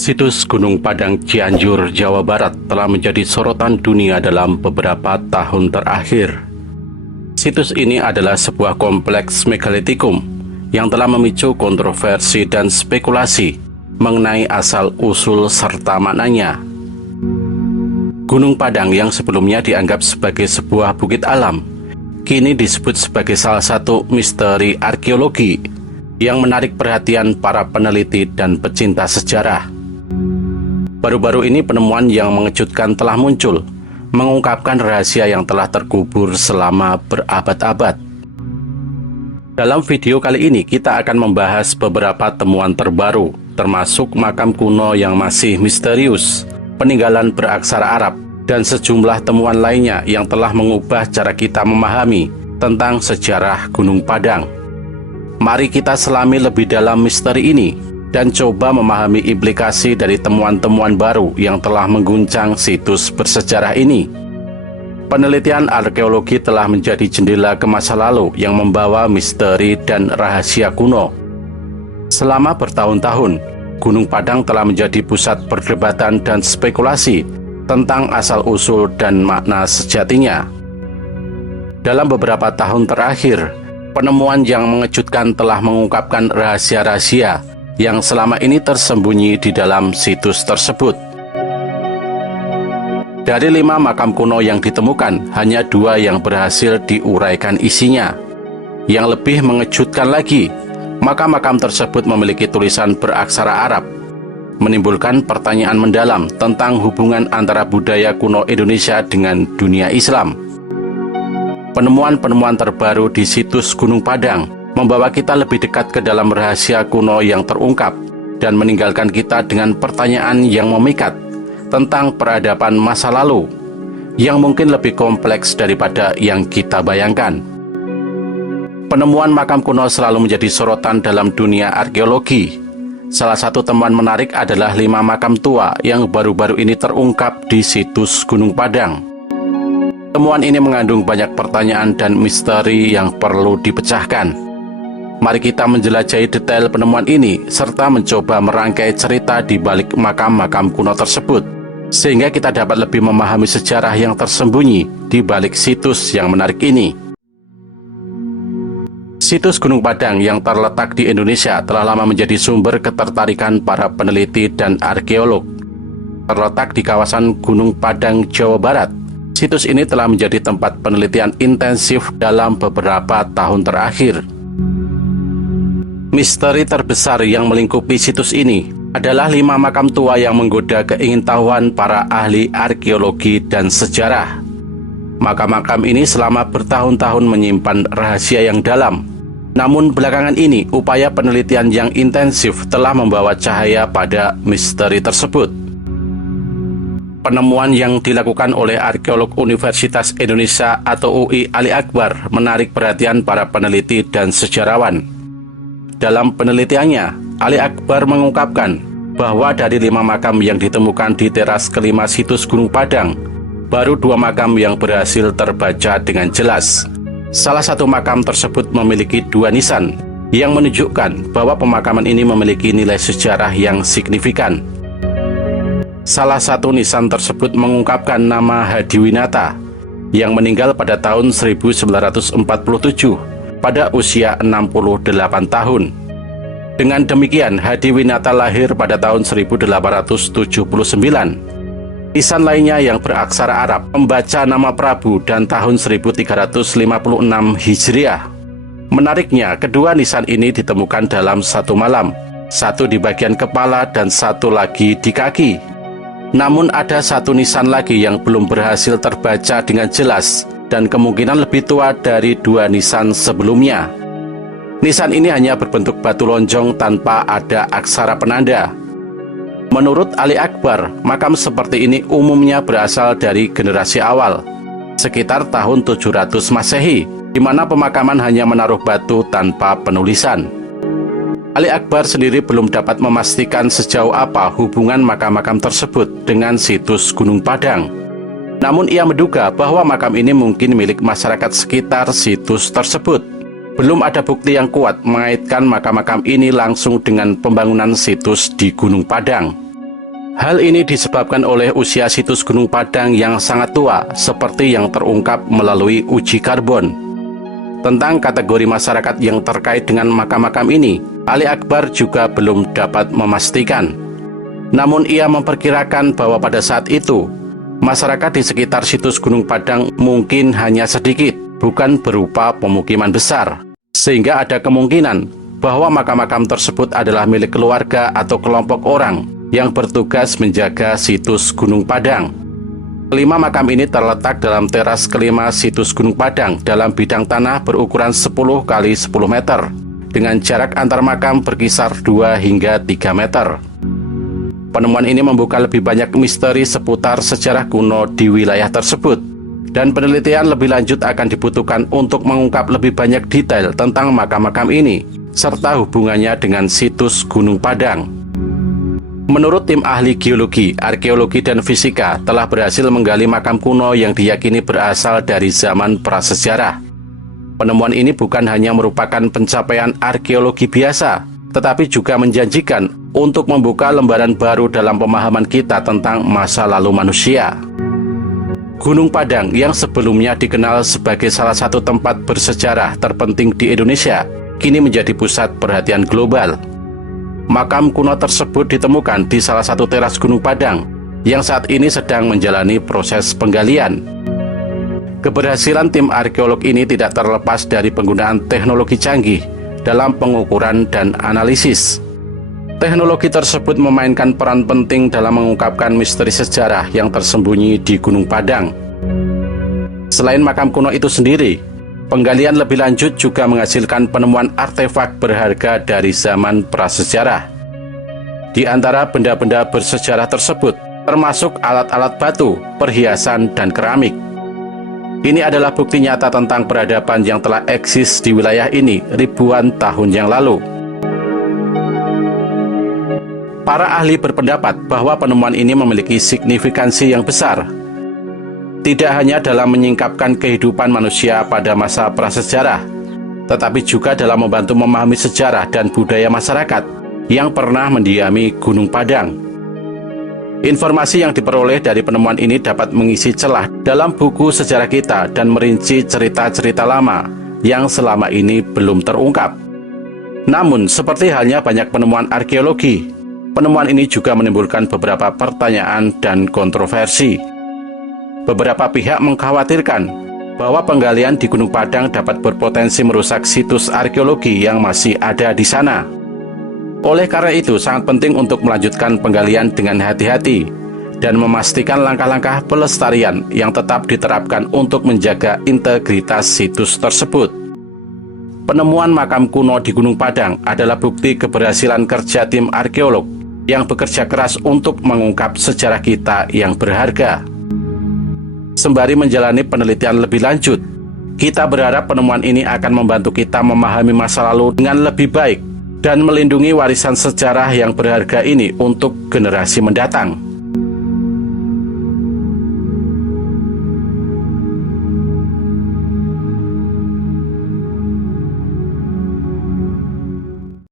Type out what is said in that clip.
Situs Gunung Padang Cianjur, Jawa Barat telah menjadi sorotan dunia dalam beberapa tahun terakhir. Situs ini adalah sebuah kompleks megalitikum yang telah memicu kontroversi dan spekulasi mengenai asal-usul serta maknanya. Gunung Padang yang sebelumnya dianggap sebagai sebuah bukit alam, kini disebut sebagai salah satu misteri arkeologi yang menarik perhatian para peneliti dan pecinta sejarah. Baru-baru ini penemuan yang mengejutkan telah muncul, mengungkapkan rahasia yang telah terkubur selama berabad-abad. Dalam video kali ini kita akan membahas beberapa temuan terbaru, termasuk makam kuno yang masih misterius, peninggalan beraksara Arab, dan sejumlah temuan lainnya yang telah mengubah cara kita memahami tentang sejarah Gunung Padang. Mari kita selami lebih dalam misteri ini dan coba memahami implikasi dari temuan-temuan baru yang telah mengguncang situs bersejarah ini. Penelitian arkeologi telah menjadi jendela ke masa lalu yang membawa misteri dan rahasia kuno. Selama bertahun-tahun, Gunung Padang telah menjadi pusat perdebatan dan spekulasi tentang asal-usul dan makna sejatinya. Dalam beberapa tahun terakhir, penemuan yang mengejutkan telah mengungkapkan rahasia-rahasia yang selama ini tersembunyi di dalam situs tersebut. Dari 5 makam kuno yang ditemukan, hanya 2 yang berhasil diuraikan isinya. Yang lebih mengejutkan lagi, makam-makam tersebut memiliki tulisan beraksara Arab, menimbulkan pertanyaan mendalam tentang hubungan antara budaya kuno Indonesia dengan dunia Islam. Penemuan-penemuan terbaru di situs Gunung Padang membawa kita lebih dekat ke dalam rahasia kuno yang terungkap dan meninggalkan kita dengan pertanyaan yang memikat tentang peradaban masa lalu yang mungkin lebih kompleks daripada yang kita bayangkan. Penemuan makam kuno selalu menjadi sorotan dalam dunia arkeologi. Salah satu temuan menarik adalah 5 makam tua yang baru-baru ini terungkap di situs Gunung Padang. Temuan ini mengandung banyak pertanyaan dan misteri yang perlu dipecahkan. Mari kita menjelajahi detail penemuan ini, serta mencoba merangkai cerita di balik makam-makam kuno tersebut, sehingga kita dapat lebih memahami sejarah yang tersembunyi di balik situs yang menarik ini. Situs Gunung Padang yang terletak di Indonesia telah lama menjadi sumber ketertarikan para peneliti dan arkeolog. Terletak di kawasan Gunung Padang, Jawa Barat, situs ini telah menjadi tempat penelitian intensif dalam beberapa tahun terakhir. Misteri terbesar yang melingkupi situs ini adalah 5 makam tua yang menggoda keingintahuan para ahli arkeologi dan sejarah. Makam-makam ini selama bertahun-tahun menyimpan rahasia yang dalam. Namun belakangan ini, upaya penelitian yang intensif telah membawa cahaya pada misteri tersebut. Penemuan yang dilakukan oleh arkeolog Universitas Indonesia atau UI Ali Akbar menarik perhatian para peneliti dan sejarawan. Dalam penelitiannya, Ali Akbar mengungkapkan bahwa dari 5 makam yang ditemukan di teras kelima situs Gunung Padang, baru 2 makam yang berhasil terbaca dengan jelas. Salah satu makam tersebut memiliki 2 nisan, yang menunjukkan bahwa pemakaman ini memiliki nilai sejarah yang signifikan. Salah satu nisan tersebut mengungkapkan nama Hadiwinata, yang meninggal pada tahun 1947, pada usia 68 tahun. Dengan demikian, Hadiwinata lahir pada tahun 1879. Nisan lainnya yang beraksara Arab membaca nama Prabu dan tahun 1356 Hijriah. Menariknya, kedua nisan ini ditemukan dalam satu malam, satu di bagian kepala dan satu lagi di kaki. Namun ada satu nisan lagi yang belum berhasil terbaca dengan jelas dan kemungkinan lebih tua dari 2 nisan sebelumnya. Nisan ini hanya berbentuk batu lonjong tanpa ada aksara penanda. Menurut Ali Akbar, makam seperti ini umumnya berasal dari generasi awal, sekitar tahun 700 Masehi, di mana pemakaman hanya menaruh batu tanpa penulisan. Ali Akbar sendiri belum dapat memastikan sejauh apa hubungan makam-makam tersebut dengan situs Gunung Padang. Namun ia menduga bahwa makam ini mungkin milik masyarakat sekitar situs tersebut. Belum ada bukti yang kuat mengaitkan makam-makam ini langsung dengan pembangunan situs di Gunung Padang. Hal ini disebabkan oleh usia situs Gunung Padang yang sangat tua, seperti yang terungkap melalui uji karbon. Tentang kategori masyarakat yang terkait dengan makam-makam ini, Ali Akbar juga belum dapat memastikan. Namun ia memperkirakan bahwa pada saat itu, masyarakat di sekitar situs Gunung Padang mungkin hanya sedikit, bukan berupa pemukiman besar. Sehingga ada kemungkinan bahwa makam-makam tersebut adalah milik keluarga atau kelompok orang yang bertugas menjaga situs Gunung Padang. Kelima makam ini terletak dalam teras kelima situs Gunung Padang dalam bidang tanah berukuran 10 kali 10 meter dengan jarak antar makam berkisar 2 hingga 3 meter. Penemuan ini membuka lebih banyak misteri seputar sejarah kuno di wilayah tersebut, dan penelitian lebih lanjut akan dibutuhkan untuk mengungkap lebih banyak detail tentang makam-makam ini serta hubungannya dengan situs Gunung Padang. Menurut tim ahli geologi, arkeologi, dan fisika telah berhasil menggali makam kuno yang diyakini berasal dari zaman prasejarah. Penemuan ini bukan hanya merupakan pencapaian arkeologi biasa, tetapi juga menjanjikan untuk membuka lembaran baru dalam pemahaman kita tentang masa lalu manusia. Gunung Padang yang sebelumnya dikenal sebagai salah satu tempat bersejarah terpenting di Indonesia, kini menjadi pusat perhatian global. Makam kuno tersebut ditemukan di salah satu teras Gunung Padang yang saat ini sedang menjalani proses penggalian. Keberhasilan tim arkeolog ini tidak terlepas dari penggunaan teknologi canggih dalam pengukuran dan analisis. Teknologi tersebut memainkan peran penting dalam mengungkapkan misteri sejarah yang tersembunyi di Gunung Padang. Selain makam kuno itu sendiri, penggalian lebih lanjut juga menghasilkan penemuan artefak berharga dari zaman prasejarah. Di antara benda-benda bersejarah tersebut, termasuk alat-alat batu, perhiasan, dan keramik. Ini adalah bukti nyata tentang peradaban yang telah eksis di wilayah ini ribuan tahun yang lalu. Para ahli berpendapat bahwa penemuan ini memiliki signifikansi yang besar, tidak hanya dalam menyingkapkan kehidupan manusia pada masa prasejarah, tetapi juga dalam membantu memahami sejarah dan budaya masyarakat yang pernah mendiami Gunung Padang. Informasi yang diperoleh dari penemuan ini dapat mengisi celah dalam buku sejarah kita dan merinci cerita-cerita lama yang selama ini belum terungkap. Namun, seperti halnya banyak penemuan arkeologi, penemuan ini juga menimbulkan beberapa pertanyaan dan kontroversi. Beberapa pihak mengkhawatirkan bahwa penggalian di Gunung Padang dapat berpotensi merusak situs arkeologi yang masih ada di sana. Oleh karena itu, sangat penting untuk melanjutkan penggalian dengan hati-hati dan memastikan langkah-langkah pelestarian yang tetap diterapkan untuk menjaga integritas situs tersebut. Penemuan makam kuno di Gunung Padang adalah bukti keberhasilan kerja tim arkeolog yang bekerja keras untuk mengungkap sejarah kita yang berharga. Sembari menjalani penelitian lebih lanjut, kita berharap penemuan ini akan membantu kita memahami masa lalu dengan lebih baik dan melindungi warisan sejarah yang berharga ini untuk generasi mendatang.